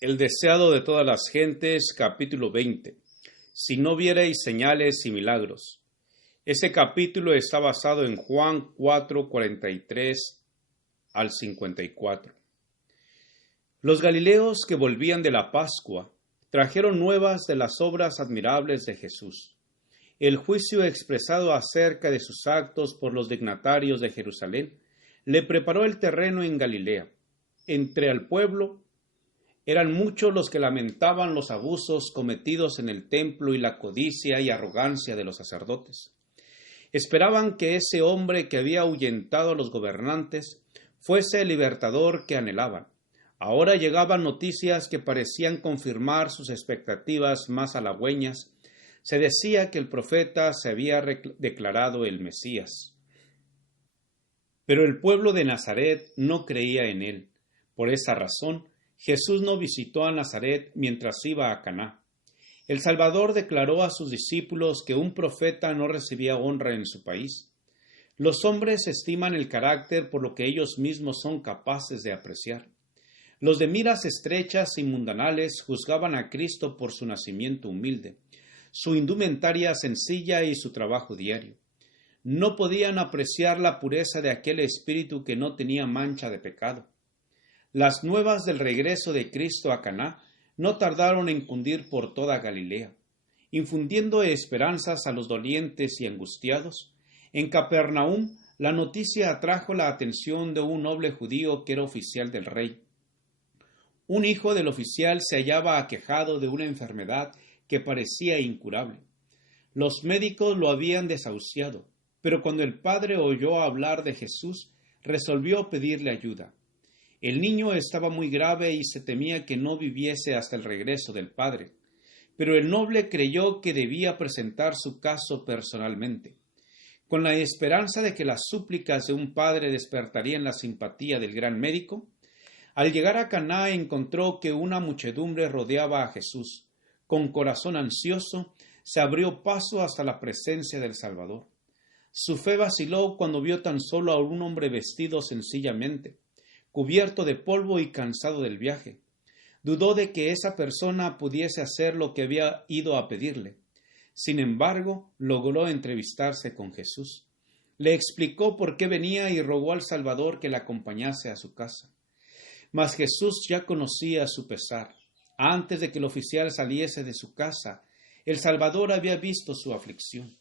El deseado de todas las gentes, capítulo 20. Si no vierais señales y milagros. Ese capítulo está basado en Juan 4:43 al 54. Los galileos que volvían de la Pascua trajeron nuevas de las obras admirables de Jesús. El juicio expresado acerca de sus actos por los dignatarios de Jerusalén le preparó el terreno en Galilea. Entre el pueblo eran muchos los que lamentaban los abusos cometidos en el templo y la codicia y arrogancia de los sacerdotes. Esperaban que ese hombre que había ahuyentado a los gobernantes fuese el libertador que anhelaban. Ahora llegaban noticias que parecían confirmar sus expectativas más halagüeñas. Se decía que el profeta se había declarado el Mesías. Pero el pueblo de Nazaret no creía en él. Por esa razón, Jesús no visitó a Nazaret mientras iba a Caná. El Salvador declaró a sus discípulos que un profeta no recibía honra en su país. Los hombres estiman el carácter por lo que ellos mismos son capaces de apreciar. Los de miras estrechas y mundanales juzgaban a Cristo por su nacimiento humilde, su indumentaria sencilla y su trabajo diario. No podían apreciar la pureza de aquel espíritu que no tenía mancha de pecado. Las nuevas del regreso de Cristo a Caná no tardaron en cundir por toda Galilea, infundiendo esperanzas a los dolientes y angustiados. En Capernaum, la noticia atrajo la atención de un noble judío que era oficial del rey. Un hijo del oficial se hallaba aquejado de una enfermedad que parecía incurable. Los médicos lo habían desahuciado, pero cuando el padre oyó hablar de Jesús, resolvió pedirle ayuda. El niño estaba muy grave y se temía que no viviese hasta el regreso del padre, pero el noble creyó que debía presentar su caso personalmente. Con la esperanza de que las súplicas de un padre despertarían la simpatía del gran médico, al llegar a Caná encontró que una muchedumbre rodeaba a Jesús. Con corazón ansioso, se abrió paso hasta la presencia del Salvador. Su fe vaciló cuando vio tan solo a un hombre vestido sencillamente, cubierto de polvo y cansado del viaje. Dudó de que esa persona pudiese hacer lo que había ido a pedirle. Sin embargo, logró entrevistarse con Jesús. Le explicó por qué venía y rogó al Salvador que le acompañase a su casa. Mas Jesús ya conocía su pesar. Antes de que el oficial saliese de su casa, el Salvador había visto su aflicción.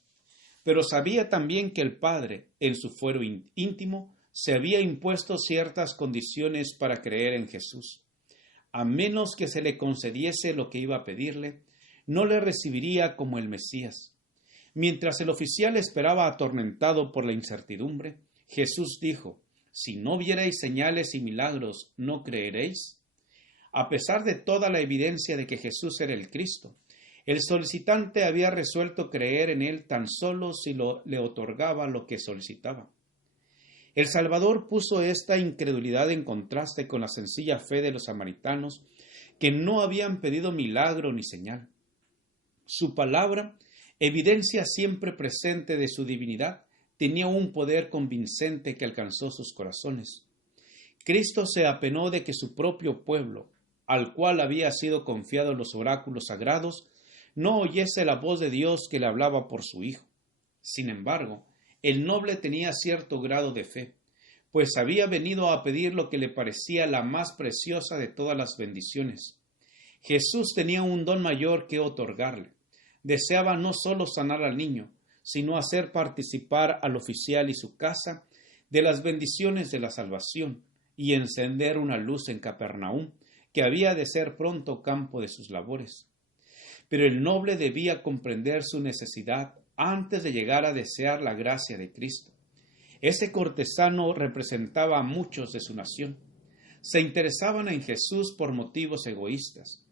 Pero sabía también que el Padre, en su fuero íntimo, se había impuesto ciertas condiciones para creer en Jesús. A menos que se le concediese lo que iba a pedirle, no le recibiría como el Mesías. Mientras el oficial esperaba atormentado por la incertidumbre, Jesús dijo: «Si no vierais señales y milagros, ¿no creeréis?». A pesar de toda la evidencia de que Jesús era el Cristo, el solicitante había resuelto creer en él tan solo si le otorgaba lo que solicitaba. El Salvador puso esta incredulidad en contraste con la sencilla fe de los samaritanos, que no habían pedido milagro ni señal. Su palabra, evidencia siempre presente de su divinidad, tenía un poder convincente que alcanzó sus corazones. Cristo se apenó de que su propio pueblo, al cual había sido confiado los oráculos sagrados, no oyese la voz de Dios que le hablaba por su Hijo. Sin embargo, el noble tenía cierto grado de fe, pues había venido a pedir lo que le parecía la más preciosa de todas las bendiciones. Jesús tenía un don mayor que otorgarle. Deseaba no solo sanar al niño, sino hacer participar al oficial y su casa de las bendiciones de la salvación y encender una luz en Capernaum, que había de ser pronto campo de sus labores. Pero el noble debía comprender su necesidad antes de llegar a desear la gracia de Cristo. Ese cortesano representaba a muchos de su nación. Se interesaban en Jesús por motivos egoístas.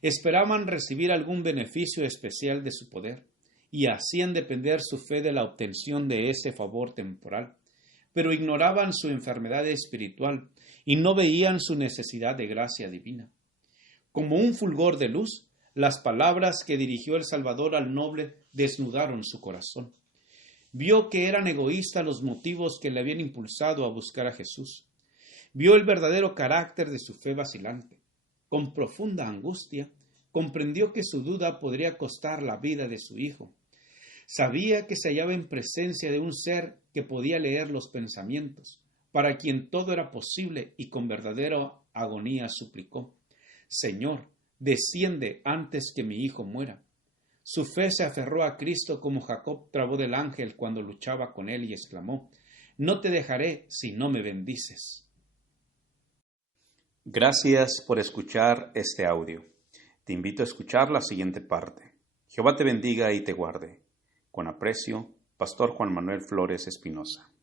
Esperaban recibir algún beneficio especial de su poder y hacían depender su fe de la obtención de ese favor temporal, pero ignoraban su enfermedad espiritual y no veían su necesidad de gracia divina. Como un fulgor de luz, las palabras que dirigió el Salvador al noble desnudaron su corazón. Vio que eran egoístas los motivos que le habían impulsado a buscar a Jesús. Vio el verdadero carácter de su fe vacilante. Con profunda angustia, comprendió que su duda podría costar la vida de su hijo. Sabía que se hallaba en presencia de un ser que podía leer los pensamientos, para quien todo era posible, y con verdadera agonía suplicó: Señor, desciende antes que mi hijo muera. Su fe se aferró a Cristo como Jacob trabó del ángel cuando luchaba con él y exclamó: No te dejaré si no me bendices. Gracias por escuchar este audio. Te invito a escuchar la siguiente parte. Jehová te bendiga y te guarde. Con aprecio, Pastor Juan Manuel Flores Espinosa.